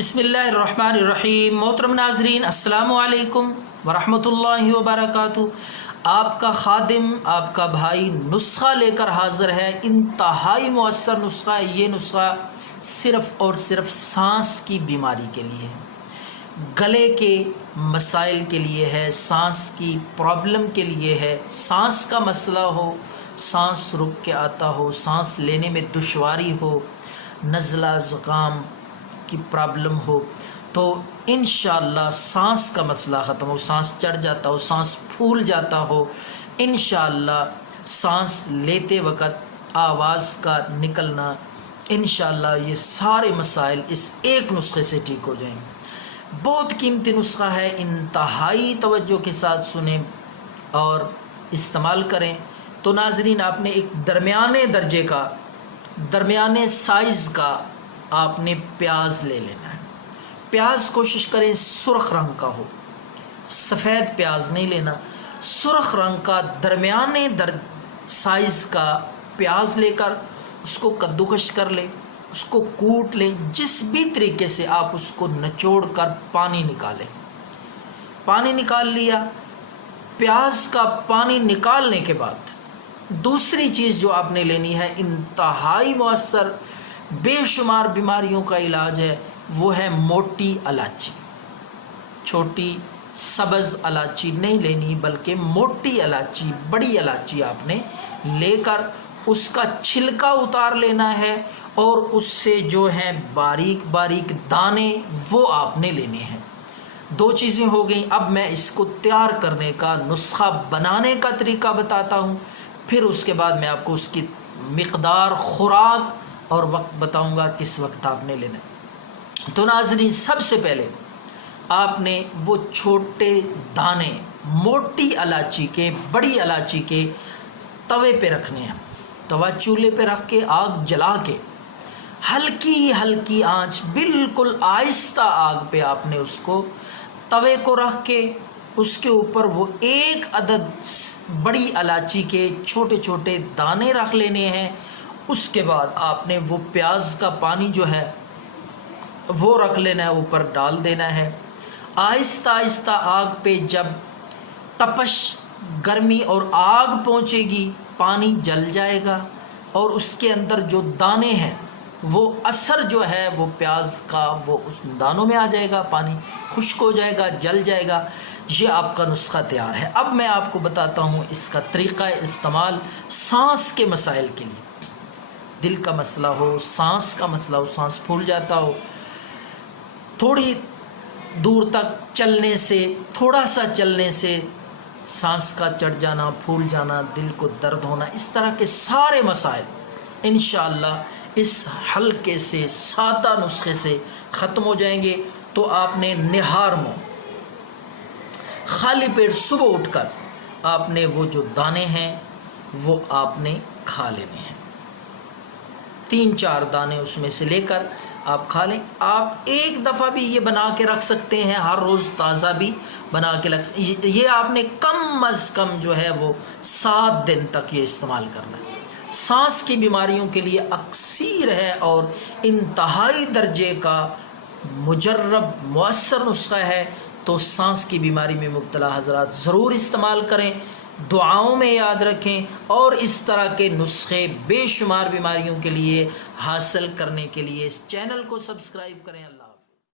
बिस्मिल्लाहिर्रहमानिर्रहीम। मोहतरम नाज़रीन, अस्सलामु अलैकुम वरहमतुल्लाहि वबरकातुहू। आपका खादिम, आपका भाई नुस्खा लेकर हाज़िर है। इंतहाई मुअस्सर नुस्खा है। ये नुस्खा सिर्फ़ और सिर्फ सांस की बीमारी के लिए है, गले के मसाइल के लिए है, सांस की प्रॉब्लम के लिए है। सांस का मसला हो, सांस रुक के आता हो, सांस लेने में दुश्वारी हो, नज़ला ज़ुकाम की प्रॉब्लम हो, तो इंशाअल्लाह सांस का मसला ख़त्म हो, सांस चढ़ जाता हो, सांस फूल जाता हो, इंशाअल्लाह सांस लेते वक़्त आवाज़ का निकलना, इंशाअल्लाह ये सारे मसाइल इस एक नुस्खे से ठीक हो जाएंगे। बहुत कीमती नुस्खा है, इंतहाई तवज्जो के साथ सुने और इस्तेमाल करें। तो नाज़रीन, आपने एक दरमियाने दर्जे का, दरमियाने साइज़ का आपने प्याज ले लेना है। प्याज कोशिश करें सुर्ख रंग का हो, सफ़ेद प्याज नहीं लेना, सुर्ख रंग का दरमियाने साइज़ का प्याज लेकर उसको कद्दूकश कर लें, उसको कूट लें। जिस भी तरीके से आप उसको निचोड़ कर पानी निकालें। पानी निकाल लिया। प्याज का पानी निकालने के बाद दूसरी चीज़ जो आपने लेनी है, इंतहाई मुअस्सर बेशुमार बीमारियों का इलाज है, वो है मोटी इलायची। छोटी सब्ज़ इलायची नहीं लेनी, बल्कि मोटी इलायची, बड़ी इलायची आपने लेकर उसका छिलका उतार लेना है और उससे जो है बारीक बारीक दाने वो आपने लेने हैं। दो चीज़ें हो गई। अब मैं इसको तैयार करने का, नुस्खा बनाने का तरीका बताता हूँ, फिर उसके बाद मैं आपको उसकी मिक़दार, खुराक और वक्त बताऊंगा किस वक्त आपने लेना है। तो नाज़रीन, सबसे पहले आपने वो छोटे दाने मोटी इलायची के, बड़ी इलायची के तवे पे रखने हैं। तवा चूल्हे पे रख के आग जला के हल्की हल्की आंच, बिल्कुल आहिस्ता आग पे आपने उसको तवे को रख के उसके ऊपर वो एक अदद बड़ी इलायची के छोटे छोटे दाने रख लेने हैं। उसके बाद आपने वो प्याज का पानी जो है वो रख लेना है, ऊपर डाल देना है। आहिस्ता आहिस्ता आग पे जब तपश, गर्मी और आग पहुंचेगी, पानी जल जाएगा और उसके अंदर जो दाने हैं वो असर जो है वो प्याज का वो उस दानों में आ जाएगा, पानी खुश्क हो जाएगा, जल जाएगा। ये आपका नुस्खा तैयार है। अब मैं आपको बताता हूँ इसका तरीक़ा इस्तेमाल सांस के मसाइल के लिए। दिल का मसला हो, सांस का मसला हो, सांस फूल जाता हो, थोड़ी दूर तक चलने से, थोड़ा सा चलने से सांस का चढ़ जाना, फूल जाना, दिल को दर्द होना, इस तरह के सारे मसाइल इंशाअल्लाह इस हल्के से सादा नुस्खे से ख़त्म हो जाएंगे। तो आपने निहार मुँह, खाली पेट सुबह उठकर आपने वो जो दाने हैं वो आपने खा लेने हैं। 3-4 दाने उसमें से लेकर आप खा लें। आप एक दफ़ा भी ये बना के रख सकते हैं, हर रोज़ ताज़ा भी बना के रख सकते। ये आपने कम अज़ कम जो है वो 7 दिन तक ये इस्तेमाल करना है। सांस की बीमारियों के लिए अक्सीर है और इंतहाई दर्जे का मुजर्रब मुअस्सर नुस्खा है। तो सांस की बीमारी में मुब्तला हज़रात ज़रूर इस्तेमाल करें, दुआओं में याद रखें और इस तरह के नुस्खे बेशुमार बीमारियों के लिए हासिल करने के लिए इस चैनल को सब्सक्राइब करें। अल्लाह।